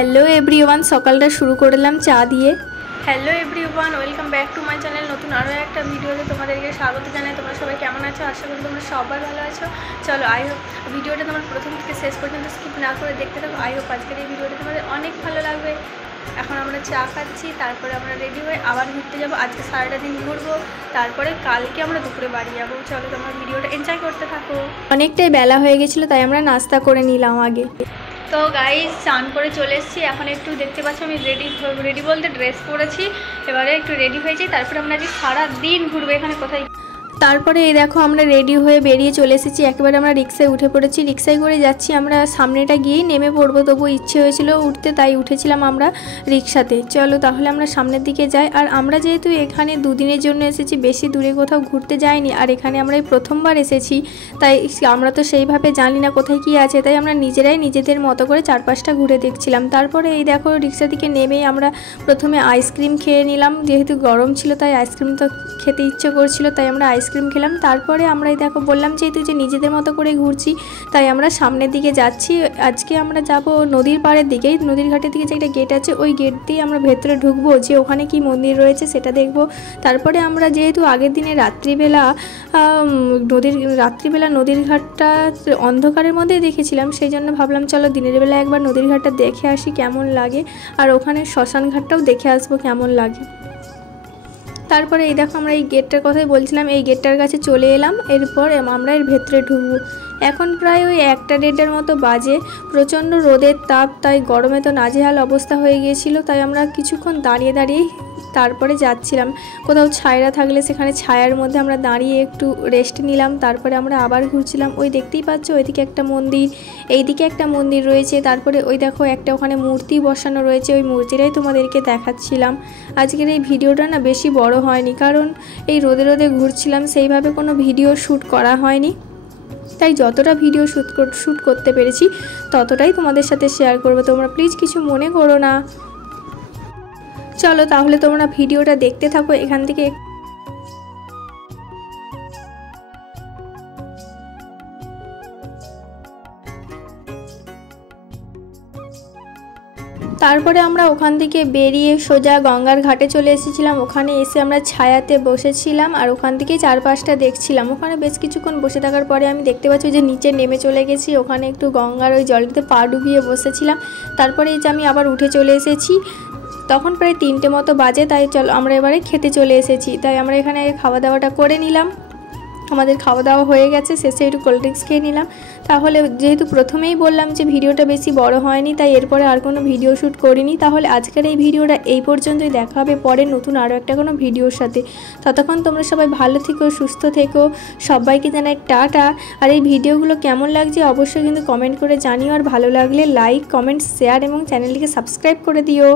Hello everyone, সকালটা শুরু করলাম চা দিয়ে। Hello everyone, welcome back to my channel. নতুন আরও একটা ভিডিওতে তোমাদেরকে স্বাগত জানাই। তোমরা সবাই কেমন আছো? আশা করি তোমরা সবাই ভালো আছো। চলো, আই হোপ ভিডিওটা তোমার প্রথম থেকে শেষ পর্যন্ত স্কিপ না করে দেখতে থাকো। আই হোপ আজকের এই ভিডিওটা তোমাদের অনেক ভালো লাগবে। এখন আমরা চা খাচ্ছি, তারপরে আমরা রেডি হয়ে আবার ঘুরতে যাবো। আজকে সারাটা দিন ঘুরবো, তারপরে কালকে আমরা দুপুরে বাড়ি যাবো। চলো, তোমরা ভিডিওটা এনজয় করতে থাকো। অনেকটাই বেলা হয়ে গেছিলো, তাই আমরা নাস্তা করে নিলাম আগে। তো গাইস, স্নান করে চলে এসেছি। এখন একটু দেখতে পাচ্ছি আমি রেডি বলতে ড্রেস পরেছি। এবারে একটু রেডি হয়েছি, তারপরে আমরা আজকে সারা দিন ঘুরবো। এখানে কোথায় তারপরে এই দেখো আমরা রেডি হয়ে বেরিয়ে চলে এসেছি। একেবারে আমরা রিক্সায় উঠে পড়েছি। রিক্সায় করে যাচ্ছি আমরা, সামনেটা গিয়েই নেমে পড়বো, তবু ইচ্ছে হয়েছিল উঠতে, তাই উঠেছিলাম আমরা রিক্সাতে। চলো তাহলে আমরা সামনের দিকে যাই। আর আমরা যেহেতু এখানে দুদিনের জন্য এসেছি, বেশি দূরে কোথাও ঘুরতে যাইনি, আর এখানে আমরা এই প্রথমবার এসেছি, তাই আমরা তো সেইভাবে জানি না কোথায় কী আছে, তাই আমরা নিজেরাই নিজেদের মতো করে চারপাশটা ঘুরে দেখছিলাম। তারপরে এই দেখো রিক্সা থেকে নেমেই আমরা প্রথমে আইসক্রিম খেয়ে নিলাম। যেহেতু গরম ছিল তাই আইসক্রিম তো খেতে ইচ্ছে করছিল, তাই আমরা আইসক্রিম খেলাম। তারপরে আমরা এই দেখো বললাম যেহেতু যে নিজেদের মতো করে ঘুরছি, তাই আমরা সামনের দিকে যাচ্ছি। আজকে আমরা যাব নদীর পাড়ের দিকেই, নদীর ঘাটের দিকে যে একটা গেট আছে, ওই গেট দিয়ে আমরা ভেতরে ঢুকবো, যে ওখানে কি মন্দির রয়েছে সেটা দেখব। তারপরে আমরা যেহেতু আগের দিনে রাত্রিবেলা নদীর ঘাটটা অন্ধকারের মধ্যেই দেখেছিলাম, সেই জন্য ভাবলাম চলো দিনের বেলা একবার নদীর ঘাটটা দেখে আসি কেমন লাগে, আর ওখানে শ্মশান ঘাটটাও দেখে আসবো কেমন লাগে। তারপরে এই দেখো আমরা এই গেটটার কথাই বলছিলাম, এই গেটটার কাছে চলে এলাম। এরপর আমরা এর ভেতরে ঢুকবো। এখন প্রায় ওই 1-1:30 মতো বাজে। প্রচণ্ড রোদের তাপ, তাই গরমে তো নাজেহাল অবস্থা হয়ে গিয়েছিল, তাই আমরা কিছুক্ষণ দাঁড়িয়ে তারপরে যাচ্ছিলাম। কোথাও ছায়া থাকলে সেখানে ছায়ার মধ্যে আমরা দাঁড়িয়ে একটু রেস্ট নিলাম, তারপরে আমরা আবার ঘুরছিলাম। ওই দেখতেই পাচ্ছ ওইদিকে একটা মন্দির, এইদিকে একটা মন্দির রয়েছে। তারপরে ওই দেখো একটা ওখানে মূর্তি বসানো রয়েছে, ওই মূর্তিটাই তোমাদেরকে দেখাচ্ছিলাম। আজকের এই ভিডিওটা না বেশি বড় হয়নি, কারণ এই রোদে ঘুরছিলাম, সেইভাবে কোনো ভিডিও শ্যুট করা হয়নি, তাই যতটা ভিডিও শ্যুট করতে পেরেছি ততটাই তোমাদের সাথে শেয়ার করবো। তোমরা প্লিজ কিছু মনে করো না। চলো তাহলে তোমরা ভিডিওটা দেখতে থাকো। এখান থেকে তারপরে আমরা ওখান থেকে বেরিয়ে সোজা গঙ্গার ঘাটে চলে এসেছিলাম। ওখানে এসে আমরা ছায়াতে বসেছিলাম, আর ওখান থেকেই চারপাশটা দেখছিলাম। ওখানে বেশ কিছুক্ষণ বসে থাকার পরে আমি দেখতে পাচ্ছি যে নিচে নেমে চলে গেছি। ওখানে একটু গঙ্গার ওই জলটাতে পা ডুবিয়ে বসেছিলাম। তারপরে এই যে আমি আবার উঠে চলে এসেছি। তখন প্রায় 3টে মতো বাজে, তাই চলো আমরা এবারে খেতে চলে এসেছি। তাই আমরা এখানে খাওয়া দাওয়াটা করে নিলাম। আমাদের খাওয়া দাওয়া হয়ে গেছে, শেষে একটু কোল্ড ড্রিঙ্কস খেয়ে নিলাম। তাহলে যেহেতু প্রথমেই বললাম যে ভিডিওটা বেশি বড় হয়নি, তাই এরপরে আর কোনো ভিডিও শ্যুট করিনি। তাহলে আজকের এই ভিডিওটা এই পর্যন্তই। দেখা হবে পরে নতুন আরও একটা কোনো ভিডিওর সাথে। ততক্ষণ তোমরা সবাই ভালো থেকো, সুস্থ থেকো। সবাইকে জানাই টাটা। আর এই ভিডিওগুলো কেমন লাগছে অবশ্যই কিন্তু কমেন্ট করে জানিও, আর ভালো লাগলে লাইক, কমেন্ট, শেয়ার এবং চ্যানেলটিকে সাবস্ক্রাইব করে দিও।